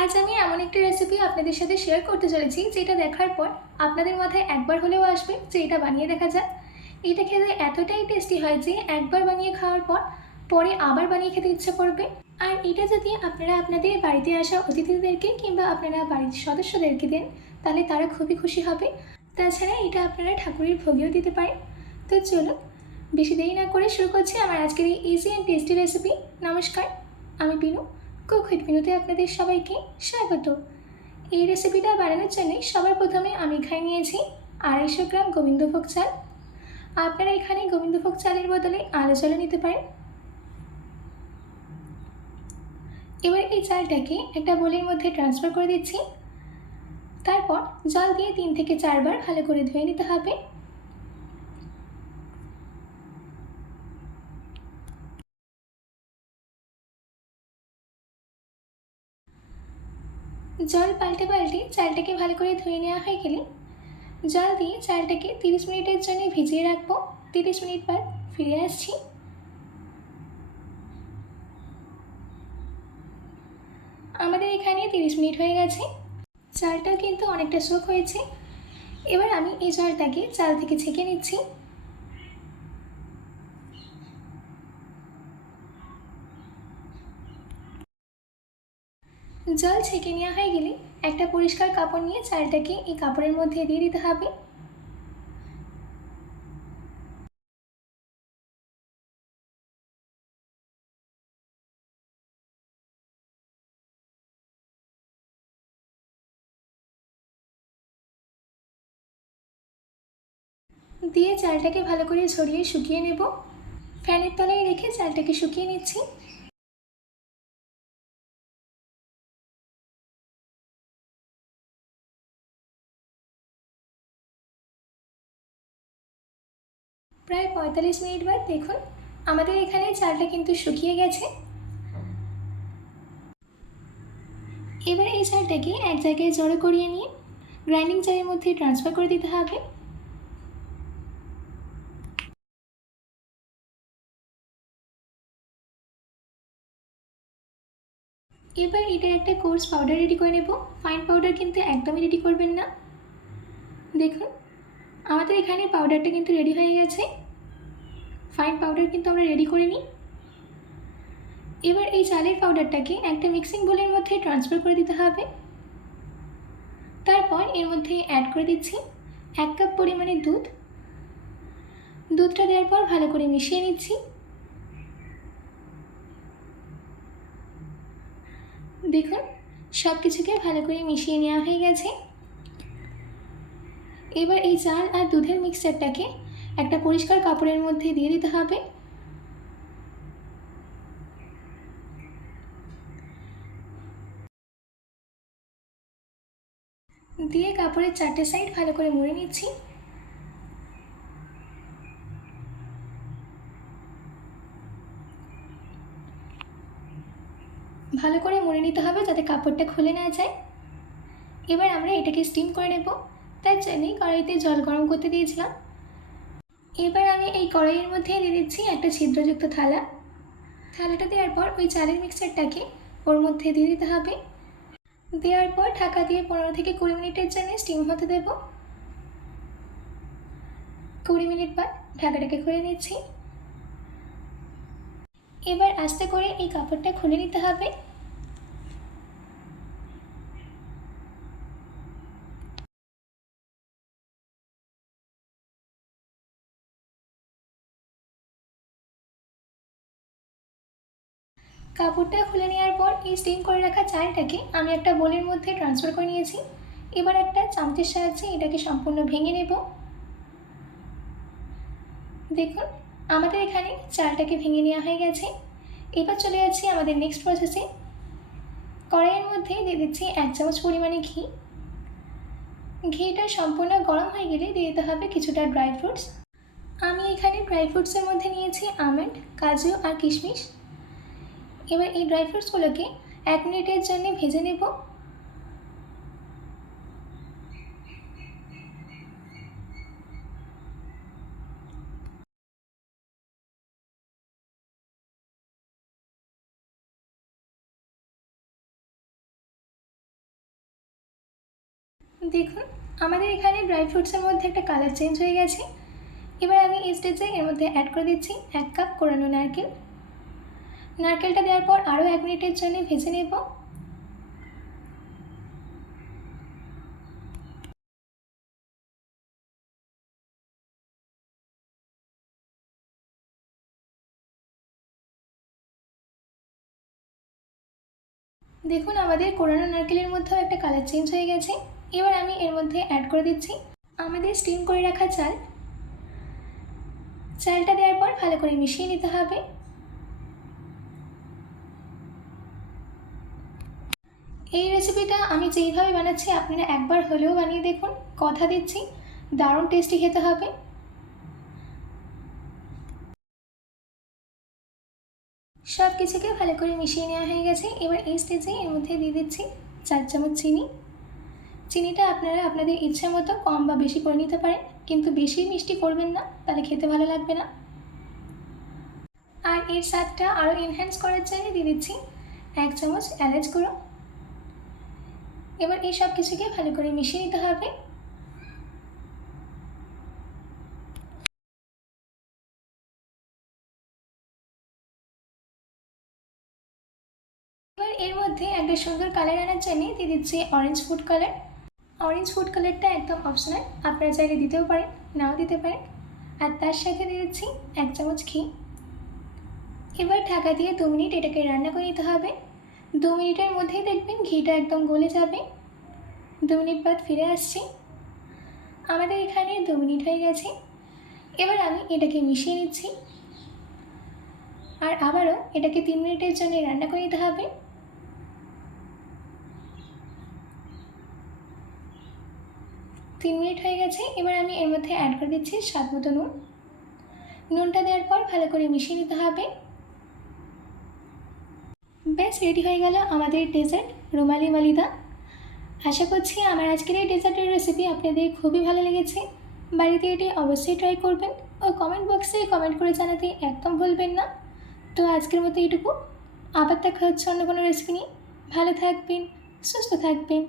আজ আমি এমন একটা রেসিপি আপনাদের সাথে শেয়ার করতে চলেছি যেটা দেখার পর আপনাদের মাথায় একবার হলেও আসবে যে এটা বানিয়ে দেখা যাক। এটা খেতে এতটাই টেস্টি হয় যে একবার বানিয়ে খাওয়ার পর পরে আবার বানিয়ে খেতে ইচ্ছে করবে। আর এটা যদি আপনারা আপনাদের বাড়িতে আসা অতিথিদেরকে কিংবা আপনারা বাড়ির সদস্যদেরকে দেন তাহলে তারা খুবই খুশি হবে। তাছাড়া এটা আপনারা ঠাকুরের ভোগেও দিতে পারেন। তো চলুন বেশি দেরি না করে শুরু করছি আমার আজকের এই ইজি অ্যান্ড টেস্টি রেসিপি। নমস্কার, আমি বিনু, কুক উইথ বিনুতে আপনাদের সবাইকে স্বাগত। এই রেসিপিটা বানানোর জন্য সবার প্রথমে আমি এখানে নিয়েছি 250 গ্রাম গোবিন্দভোগ চাল। আপনারা এখানে গোবিন্দভোগ চালের বদলে আলো চালও নিতে পারেন। এবার এই চালটাকে একটা বোলের মধ্যে ট্রান্সফার করে দিচ্ছি। তারপর জল দিয়ে 3 থেকে 4 বার ভালো করে ধুয়ে নিতে হবে। জল পাল্টে পাল্টে চালটাকে ভালো করে ধুয়ে নেওয়া হয়ে গেলে জল দিয়ে চালটাকে 30 মিনিটের জন্য ভিজিয়ে রাখবো। 30 মিনিট পর ফিরে আসছি। আমাদের এখানে 30 মিনিট হয়ে গেছে। চালটাও কিন্তু অনেকটা সোক হয়েছে। এবার আমি এই জলটাকে চাল থেকে ছেঁকে নিচ্ছি। জল ছেঁকে নেওয়া হয়ে গেলে একটা পরিষ্কার কাপড় নিয়ে চালটাকে এই কাপড়ের মধ্যে দিয়ে দিতে হবে। দিয়ে চালটাকে ভালো করে ছড়িয়ে শুকিয়ে নেব। ফ্যানের তলায় রেখে চালটাকে শুকিয়ে নিচ্ছি। প্রায় 45 মিনিট বাদ দেখুন আমাদের এখানে চালটা কিন্তু শুকিয়ে গেছে। এবার এই চালটাকে এক জায়গায় জড়ো করিয়ে নিয়ে গ্রাইন্ডিং জারের মধ্যে ট্রান্সফার করে দিতে হবে। এবার এটা একটা কোর্স পাউডার রেডি করে নেব। ফাইন পাউডার কিন্তু একদমই রেডি করবেন না। দেখুন আমাদের এখানে পাউডারটা কিন্তু রেডি হয়ে গেছে। ফাইন পাউডার কিন্তু আমরা রেডি করে নিই। এবার এই চালের পাউডারটাকে একটা মিক্সিং বোলের মধ্যে ট্রান্সফার করে দিতে হবে। তারপর এর মধ্যে অ্যাড করে দিচ্ছি 1 কাপ পরিমাণে দুধ। দুধটা দেওয়ার পর ভালো করে মিশিয়ে নিচ্ছি। দেখুন সব কিছুকে ভালো করে মিশিয়ে নেওয়া হয়ে গেছে। এবার এই চাল আর দুধের মিক্সচারটাকে একটা পরিষ্কার কাপড়ের মধ্যে দিয়ে দিতে হবে। দিয়ে কাপড়ের 4টে সাইড ভালো করে মুড়ে নিচ্ছি। ভালো করে মুড়ে নিতে হবে যাতে কাপড়টা খুলে না যায়। এবার আমরা এটাকে স্টিম করে নেব। তার জন্যই কড়াইতে জল গরম করতে দিয়েছিলাম। এবার আমি এই কড়াইয়ের মধ্যে দিয়ে দিচ্ছি একটা ছিদ্রযুক্ত থালা। থালাটা দেওয়ার পর ওই চালের মিক্সচারটাকে ওর মধ্যে দিয়ে দিতে হবে। দেওয়ার পর ঢাকা দিয়ে 15 থেকে 20 মিনিটের জন্য স্টিম হতে দেব। 20 মিনিট বাদ ঢাকাটাকে খুলে নিচ্ছি। এবার আস্তে করে এই কাপড়টা খুলে নিতে হবে। কাপড়টা খুলে নেওয়ার পর এই স্টিম করে রাখা চালটাকে আমি একটা বোলের মধ্যে ট্রান্সফার করে নিয়েছি। এবার একটা চামচের সাহায্যে এটাকে সম্পূর্ণ ভেঙে নেব। দেখুন আমাদের এখানে চালটাকে ভেঙে নেওয়া হয়ে গেছে। এবার চলে যাচ্ছি আমাদের নেক্সট প্রসেসে। কড়াইয়ের মধ্যে দিয়ে দিচ্ছি 1 চামচ পরিমাণে ঘি। ঘিটা সম্পূর্ণ গরম হয়ে গেলে দিয়ে দিতে হবে কিছুটা ড্রাই ফ্রুটস। আমি এখানে ড্রাই ফ্রুটসের মধ্যে নিয়েছি আমন্ড, কাজু আর কিশমিশ। এবার এই ড্রাই ফ্রুটসগুলোকে 1 মিনিটের জন্য ভেজে নেব। দেখুন আমাদের এখানে ড্রাই ফ্রুটসের মধ্যে একটা কালার চেঞ্জ হয়ে গেছে। এবার আমি এই স্টেজে এর মধ্যে অ্যাড করে দিচ্ছি 1 কাপ কোরানো নারকেল। নারকেলটা দেওয়ার পর আরও 1 মিনিটের জন্য ভেজে নেব। দেখুন আমাদের কোরানো নারকেলের মধ্যেও একটা কালার চেঞ্জ হয়ে গেছে। এবার আমি এর মধ্যে অ্যাড করে দিচ্ছি আমাদের স্টিম করে রাখা চাল। চালটা দেওয়ার পর ভালো করে মিশিয়ে নিতে হবে। এই রেসিপিটা আমি যেইভাবে বানাচ্ছি আপনারা একবার হলেও বানিয়ে দেখুন, কথা দিচ্ছি দারুণ টেস্টি খেতে হবে। সব কিছুকে ভালো করে মিশিয়ে নেওয়া হয়ে গেছে। এবার এই স্টেজে এর মধ্যে দিয়ে দিচ্ছি 4 চামচ চিনি। চিনিটা আপনারা আপনাদের ইচ্ছা মতো কম বা বেশি করে নিতে পারেন, কিন্তু বেশি মিষ্টি করবেন না, তাহলে খেতে ভালো লাগবে না। আর এর স্বাদটা আরও এনহ্যান্স করার জন্য দিয়ে দিচ্ছি 1 চামচ এলাচ গুঁড়ো। এবার এই সব কিছুকে ভালো করে মিশিয়ে নিতে হবে। এবার এর মধ্যে একটা সুন্দর কালার আনার জন্য দিয়ে দিচ্ছি orange food colour. Orange food কালারটা একদম অপশনাল, আপনারা চাইলে দিতেও পারেন, নাও দিতে পারেন। আর তার সাথে দিয়ে দিচ্ছি 1 চামচ ঘি। এবার ঢাকা দিয়ে 2 মিনিট এটাকে রান্না করে নিতে হবে। 2 মিনিটের মধ্যেই দেখবেন ঘিটা একদম গলে যাবে। 2 মিনিট বাদ ফিরে আসছি। আমাদের এখানে 2 মিনিট হয়ে গেছে। এবার আমি এটাকে মিশিয়ে নিচ্ছি আর আবারও এটাকে 3 মিনিটের জন্য রান্না করে নিতে হবে। 3 মিনিট হয়ে গেছে। এবার আমি এর মধ্যে অ্যাড করে দিচ্ছি স্বাদ মতো নুন। নুনটা দেওয়ার পর ভালো করে মিশিয়ে নিতে হবে। ব্যাস রেডি হয়ে গেল আমাদের ডেজার্ট রুমালি মালিদা। আশা করছি আমার আজকের এই ডেজার্টের রেসিপি আপনাদের খুবই ভালো লেগেছে। বাড়িতে এটি অবশ্যই ট্রাই করবেন ও কমেন্ট বক্সে কমেন্ট করে জানাতে একদম ভুলবেন না। তো আজকের মতো এইটুকু, আবার দেখা হচ্ছে অন্য কোনো রেসিপি নিয়ে। ভালো থাকবেন, সুস্থ থাকবেন।